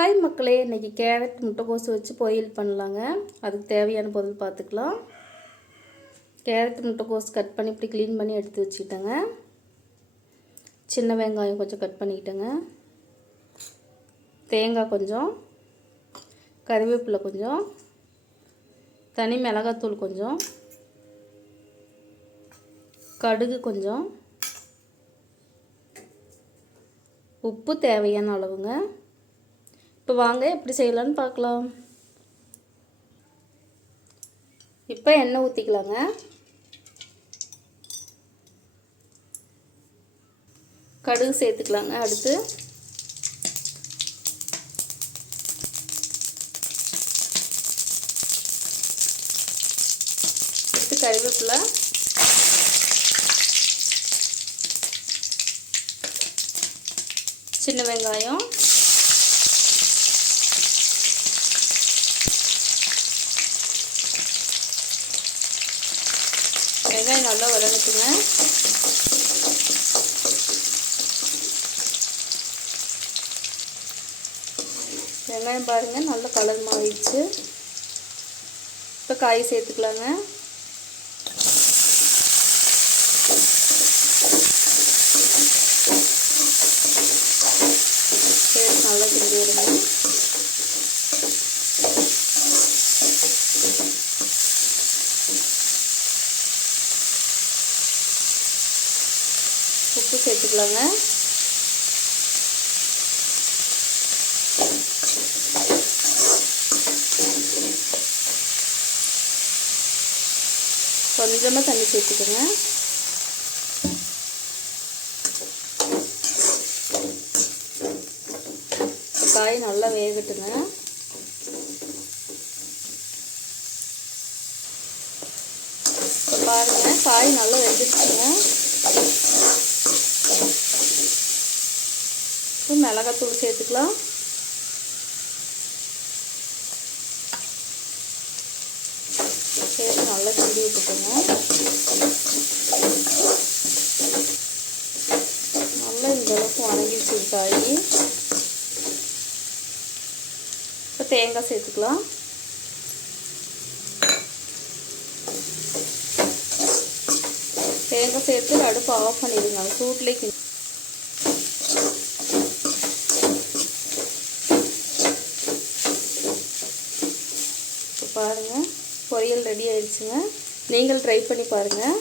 Hi மக்களே, இன்றைக்கி carrot முட்டைக்கோஸ் வச்சு பொரியல் பண்ணலாங்க. அதுக்கு தேவையான பொருள் பார்த்துக்கலாம். கேரட் முட்டைக்கோஸ் கட் பண்ணி இப்படி க்ளீன் பண்ணி எடுத்து வச்சுக்கிட்டேங்க. சின்ன வெங்காயம் கொஞ்சம் கட் பண்ணிக்கிட்டேங்க. தேங்காய் கொஞ்சம், கறிவேப்பிலை கொஞ்சம், தனி மிளகாத்தூள் கொஞ்சம், கடுகு கொஞ்சம், உப்பு தேவையான அளவுங்க. இப்போ வாங்க எப்படி செய்யலான்னு பார்க்கலாம். இப்போ எண்ணெய் ஊற்றிக்கலாங்க. கடுகு சேர்த்துக்கலாங்க. அடுத்து கறிவேப்பிலை, சின்ன வெங்காயம், வெங்காயம் நல்லா வதங்கட்டுங்க. வெங்காயம் பாருங்கள் நல்ல கலர் மாறிடுச்சு. இப்போ காய் சேர்த்துக்கலாங்க. சேர்த்து நல்லா கிண்டி விடுங்க. உப்பு சேர்த்துக்கலாங்க. கொஞ்சமாக தண்ணி சேர்த்துக்கோங்க. காய் நல்லா வேகட்டுங்க. இப்போ பாருங்கள் காய் நல்லா வெந்துருச்சுங்க. மிளகாத்தூள் சேர்த்துக்கலாம். சேர்த்து நல்லா கிண்டி விட்டுக்கோங்க. நல்லா இந்த அளவுக்கு வணங்கிடுச்சு காய். இப்போ தேங்காய் சேர்த்துக்கலாம். தேங்காய் சேர்த்து அடுப்பு ஆஃப் பண்ணிடுங்க. சூட்லேயே பாருங்கள் பொரியல் ரெடி ஆயிடுச்சுங்க. நீங்கள் ட்ரை பண்ணி பாருங்கள்.